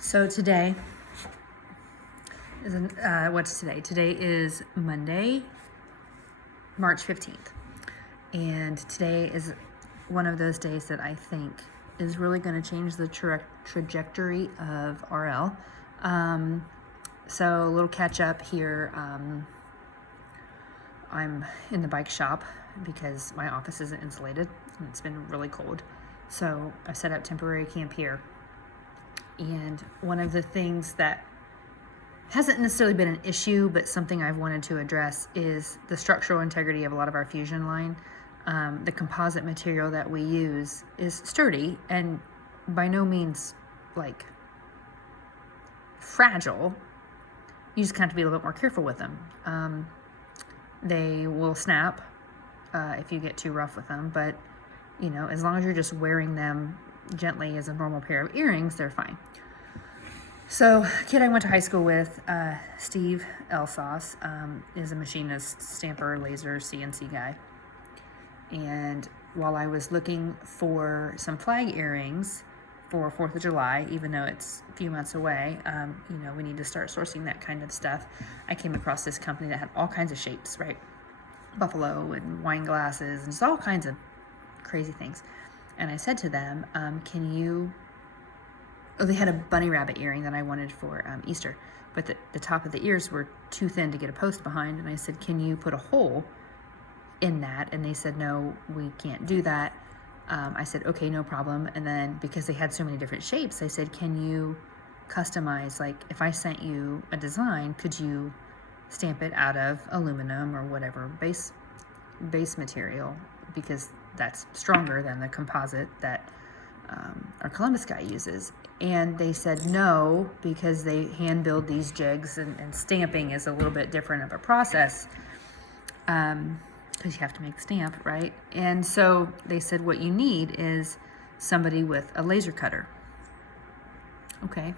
So today is what's today? Today is Monday, March 15th. And today is one of those days that I think is really going to change the trajectory of RL. So a little catch up here. I'm in the bike shop because my office isn't insulated and it's been really cold. So I've set up temporary camp here. And one of the things that hasn't necessarily been an issue, but something I've wanted to address is the structural integrity of a lot of our fusion line. The composite material that we use is sturdy and by no means like fragile. You just have to be a little bit more careful with them. They will snap if you get too rough with them, but you know, as long as you're just wearing them gently as a normal pair of earrings, they're fine. So, kid I went to high school with, Steve Elsauce, is a machinist, stamper, laser, CNC guy. And while I was looking for some flag earrings for 4th of July, even though it's a few months away, you know, we need to start sourcing that kind of stuff. I came across this company that had all kinds of shapes, right? Buffalo and wine glasses and just all kinds of crazy things. And I said to them, they had a bunny rabbit earring that I wanted for Easter, but the top of the ears were too thin to get a post behind. And I said, can you put a hole in that? And they said, no, we can't do that. I said, okay, no problem. And then because they had so many different shapes, I said, can you customize, like if I sent you a design, could you stamp it out of aluminum or whatever base material, because that's stronger than the composite that our Columbus guy uses. And they said no, because they hand build these jigs and stamping is a little bit different of a process, because you have to make the stamp, right? And so they said what you need is somebody with a laser cutter. Okay.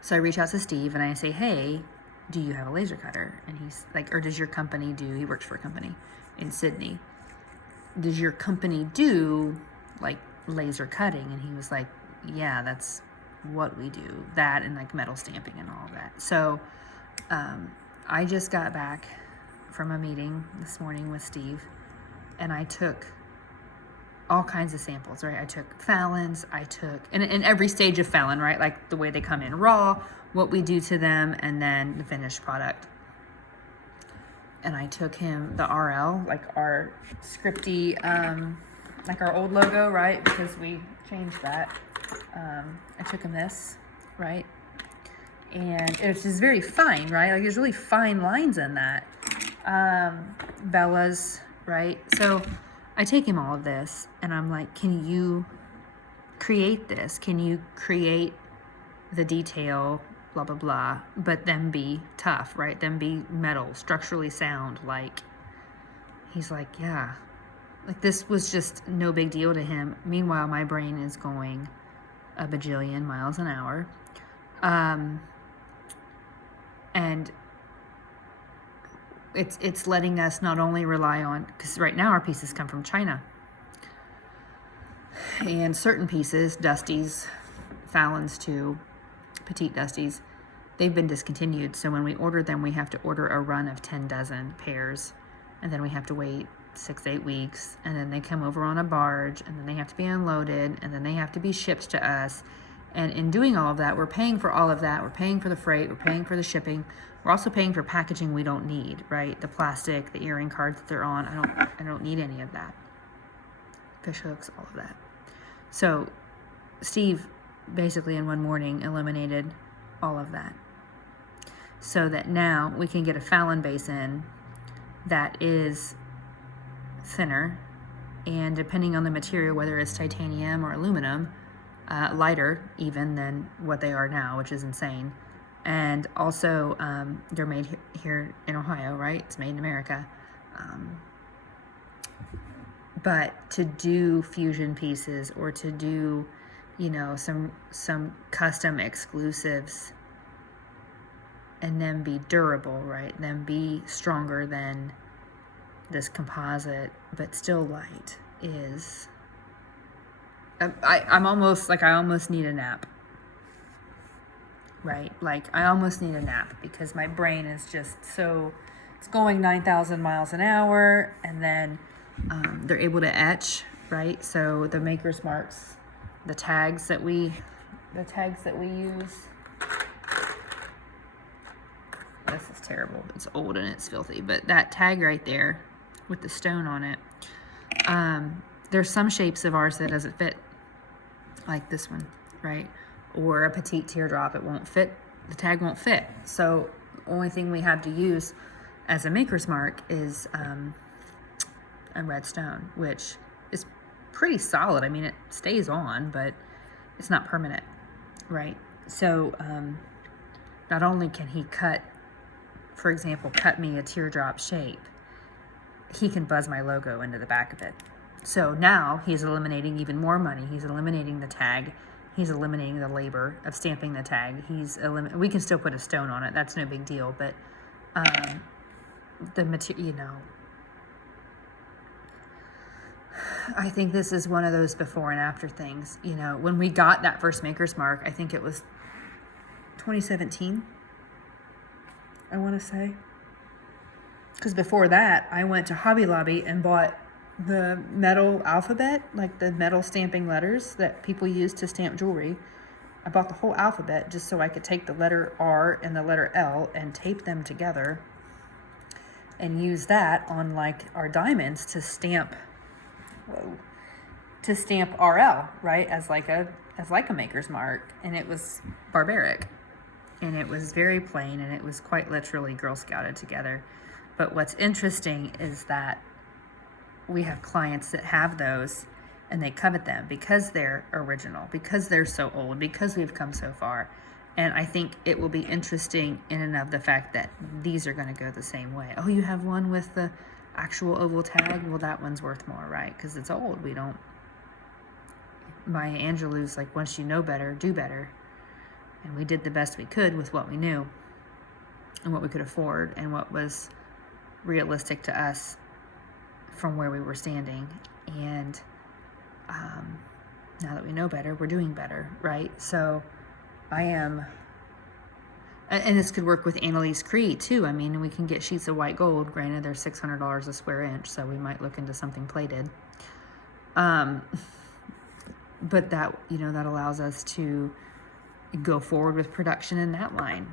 So I reach out to Steve and I say, hey, do you have a laser cutter? And he's like, or does your company do, he works for a company in Sydney. Does your company do like laser cutting? And he was like, yeah, that's what we do, that and like metal stamping and all of that. So I just got back from a meeting this morning with Steve and I took all kinds of samples, right? I took Fallons, in every stage of Fallon, right? Like the way they come in raw, what we do to them, and then the finished product. And I took him the RL, like our scripty, like our old logo, right? Because we changed that. I took him this, right? And it's just very fine, right? Like there's really fine lines in that. Bella's, right? So I take him all of this and I'm like, can you create this? Can you create the detail, blah, blah, blah, but then be tough, right? Then be metal, structurally sound. Like, he's like, yeah. Like this was just no big deal to him. Meanwhile, my brain is going a bajillion miles an hour. And it's letting us not only rely on, because right now our pieces come from China. And certain pieces, Dusties, Fallons too, Petite Dusties, they've been discontinued. So when we order them, we have to order a run of 10 dozen pairs. And then we have to wait 6-8 weeks, and then they come over on a barge, and then they have to be unloaded, and then they have to be shipped to us. And in doing all of that, we're paying for all of that. We're paying for the freight, we're paying for the shipping. We're also paying for packaging we don't need, right? The plastic, the earring cards that they're on, I don't need any of that. Fish hooks, all of that. So Steve basically in one morning eliminated all of that, so that now we can get a Fallon base in that is thinner, and depending on the material, whether it's titanium or aluminum, lighter even than what they are now, which is insane. And also they're made here in Ohio, right? It's made in America. But to do fusion pieces or to do, you know, some custom exclusives and then be durable, right? Then be stronger than this composite, but still light is, I'm almost like, I almost need a nap. right? Like I almost need a nap because my brain is just so, it's going 9,000 miles an hour, and then they're able to etch, right? So the maker's marks, the tags that we use. This is terrible. It's old and it's filthy, but that tag right there with the stone on it, there's some shapes of ours that doesn't fit, like this one, right? Or a petite teardrop, it won't fit, the tag won't fit. So the only thing we have to use as a maker's mark is a red stone, which is pretty solid. I mean, it stays on, but it's not permanent, right? So not only can he cut, for example, cut me a teardrop shape, he can buzz my logo into the back of it. So now he's eliminating even more money. He's eliminating the tag. He's eliminating the labor of stamping the tag. We can still put a stone on it. That's no big deal. But the material, you know, I think this is one of those before and after things. You know, when we got that first maker's mark, I think it was 2017, I want to say. Because before that, I went to Hobby Lobby and bought the metal alphabet, like the metal stamping letters that people use to stamp jewelry. I bought the whole alphabet just so I could take the letter R and the letter L and tape them together and use that on like our diamonds to stamp, RL, right, as like a maker's mark. And it was barbaric, and it was very plain, and it was quite literally Girl Scouted together. But what's interesting is that we have clients that have those and they covet them because they're original, because they're so old, because we've come so far. And I think it will be interesting in and of the fact that these are going to go the same way. Oh, you have one with the actual oval tag? Well, that one's worth more, right? Because it's old. We don't. Maya Angelou's like, once you know better, do better. And we did the best we could with what we knew and what we could afford and what was realistic to us from where we were standing. And now that we know better, we're doing better, right? So I am, and this could work with Annalise Cree too. I mean, we can get sheets of white gold. Granted, they're $600 a square inch, so we might look into something plated. But that, you know, that allows us to go forward with production in that line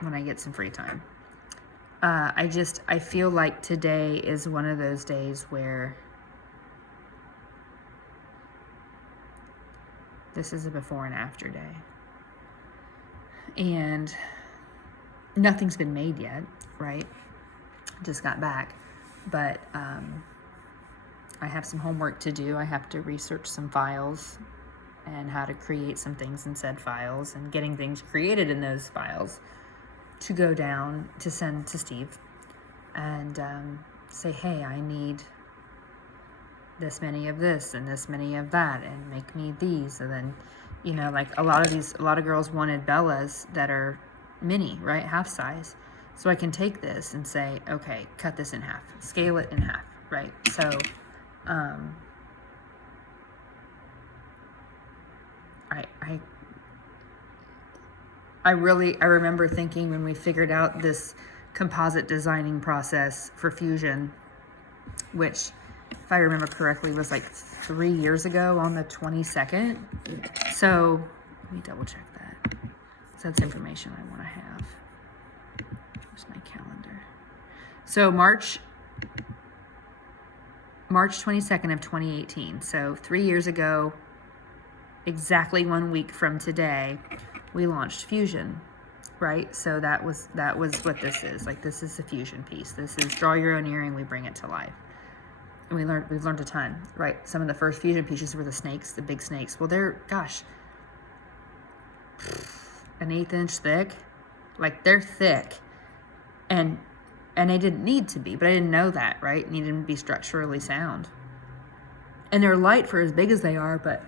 when I get some free time. I feel like today is one of those days where this is a before and after day. And nothing's been made yet, right? Just got back. But I have some homework to do. I have to research some files and how to create some things in said files and getting things created in those files to go down to send to Steve and say, hey, I need this many of this and this many of that, and make me these. And then, you know, like a lot of girls wanted Bellas that are mini, right, half size. So I can take this and say, okay, cut this in half, scale it in half, right? So I remember thinking when we figured out this composite designing process for Fusion, which, if I remember correctly, was like 3 years ago on the 22nd. So let me double check that. So that's information I want to have. Where's my calendar? So March 22nd of 2018. So 3 years ago, exactly 1 week from today, we launched Fusion, right? So that was what this is. Like, this is the Fusion piece. This is draw your own earring, we bring it to life. And we've learned a ton, right? Some of the first Fusion pieces were the snakes, the big snakes. Well, they're, gosh, an 1/8 inch thick. Like, they're thick. And they didn't need to be, but I didn't know that, right? Needed to be structurally sound. And they're light for as big as they are, but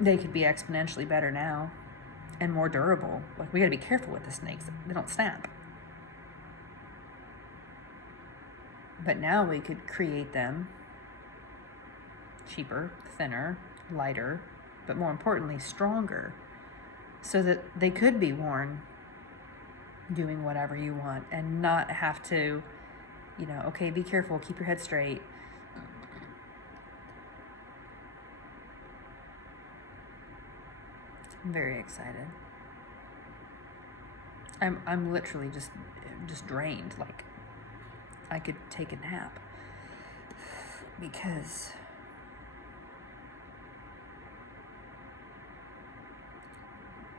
they could be exponentially better now and more durable. Like, we gotta be careful with the snakes. They don't snap. But now we could create them cheaper, thinner, lighter, but more importantly, stronger, so that they could be worn doing whatever you want and not have to, okay, be careful, keep your head straight. I'm very excited. I'm literally just drained. Like, I could take a nap, because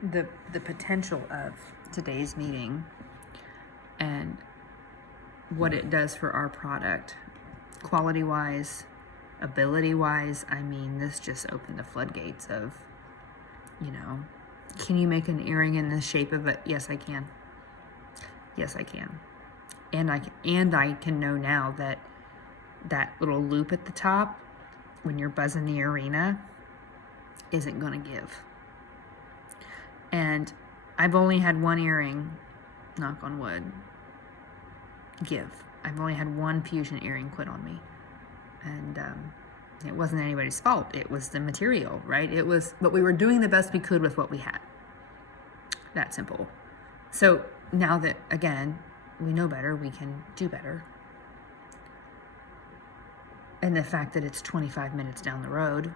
the potential of today's meeting and what it does for our product, quality wise, ability wise, I mean, this just opened the floodgates of, can you make an earring in the shape of it? Yes, I can. Yes, I can. And I can know now that little loop at the top, when you're buzzing the arena, isn't going to give. And I've only had one earring, knock on wood, give. I've only had one fusion earring quit on me. And it wasn't anybody's fault. It was the material, right? But we were doing the best we could with what we had. That simple. So now that, again, we know better, we can do better. And the fact that it's 25 minutes down the road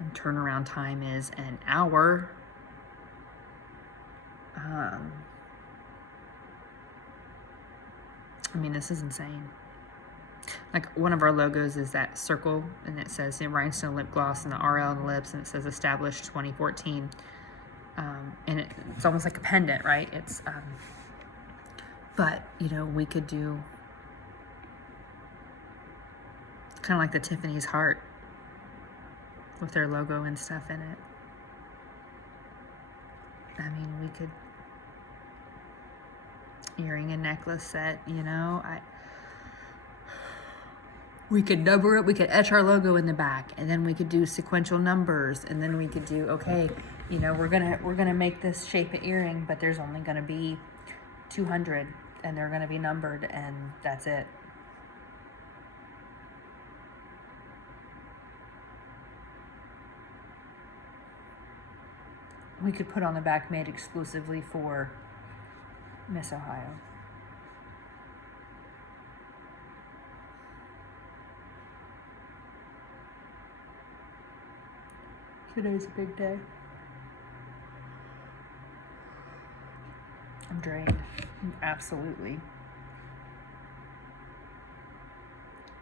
and turnaround time is an hour. I mean, this is insane. Like, one of our logos is that circle, and it says rhinestone lip gloss and the RL on the lips, and it says established 2014. And it's almost like a pendant, right? It's, but, we could do kind of like the Tiffany's heart with their logo and stuff in it. I mean, we could earring and necklace set, we could number it, we could etch our logo in the back, and then we could do sequential numbers, and then we could do, okay, we're gonna make this shape of earring, but there's only gonna be 200, and they're gonna be numbered, and that's it. We could put on the back, made exclusively for Miss Ohio. Today's a big day. I'm drained. Absolutely.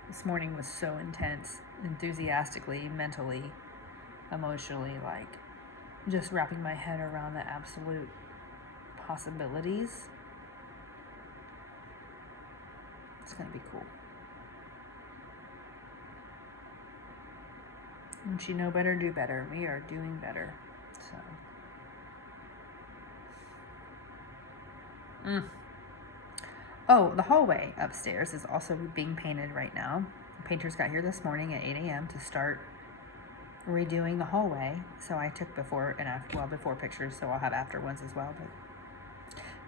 This morning was so intense, enthusiastically, mentally, emotionally, like just wrapping my head around the absolute possibilities. It's going to be cool. Once you know better, do better. We are doing better. So. Oh, the hallway upstairs is also being painted right now. The painters got here this morning at 8 a.m. to start redoing the hallway. So I took before pictures, so I'll have after ones as well. But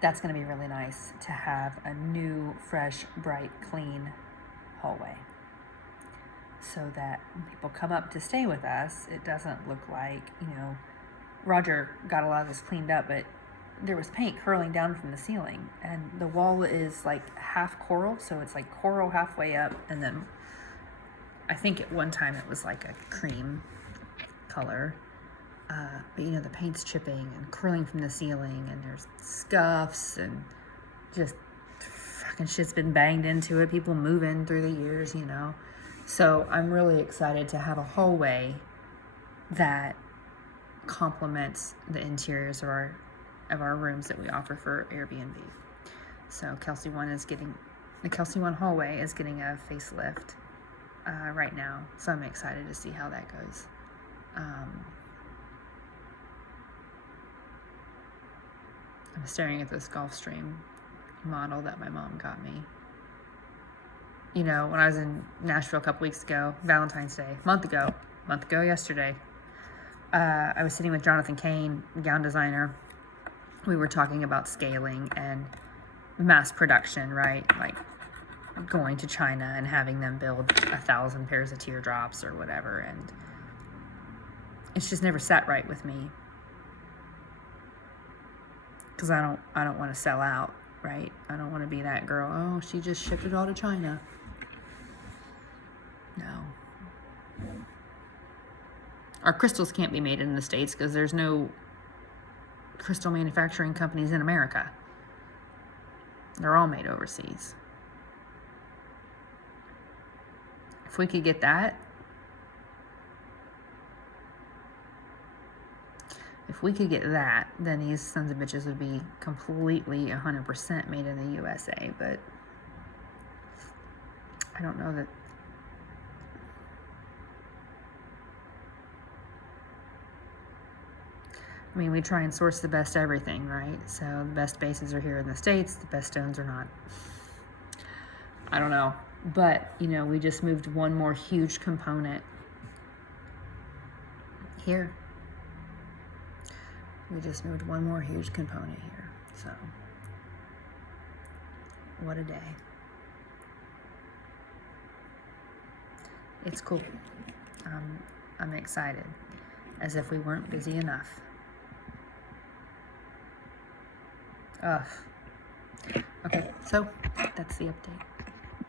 that's going to be really nice to have a new, fresh, bright, clean hallway, so that when people come up to stay with us, it doesn't look like, Roger got a lot of this cleaned up, but there was paint curling down from the ceiling, and the wall is like half coral, so it's like coral halfway up, and then I think at one time it was like a cream color, but the paint's chipping and curling from the ceiling, and there's scuffs and just fucking shit's been banged into it, people moving through the years, So I'm really excited to have a hallway that complements the interiors of our rooms that we offer for Airbnb. So the Kelsey One hallway is getting a facelift right now. So I'm excited to see how that goes. I'm staring at this Gulfstream model that my mom got me. When I was in Nashville a couple weeks ago, Valentine's Day, a month ago yesterday, I was sitting with Jonathan Kane, gown designer. We were talking about scaling and mass production, right? Like going to China and having them build 1,000 pairs of teardrops or whatever. And It's just never sat right with me. Because I don't want to sell out, right? I don't want to be that girl, oh, she just shipped it all to China. No. Our crystals can't be made in the States because there's no crystal manufacturing companies in America. They're all made overseas. If we could get that, then these sons of bitches would be completely 100% made in the USA. But I don't know that. I mean, we try and source the best everything, right? So the best bases are here in the States, the best stones are not. I don't know. But, you know, we just moved one more huge component here. We just moved one more huge component here. So, what a day. It's cool. I'm excited. As if we weren't busy enough. Ugh. Okay, so that's the update.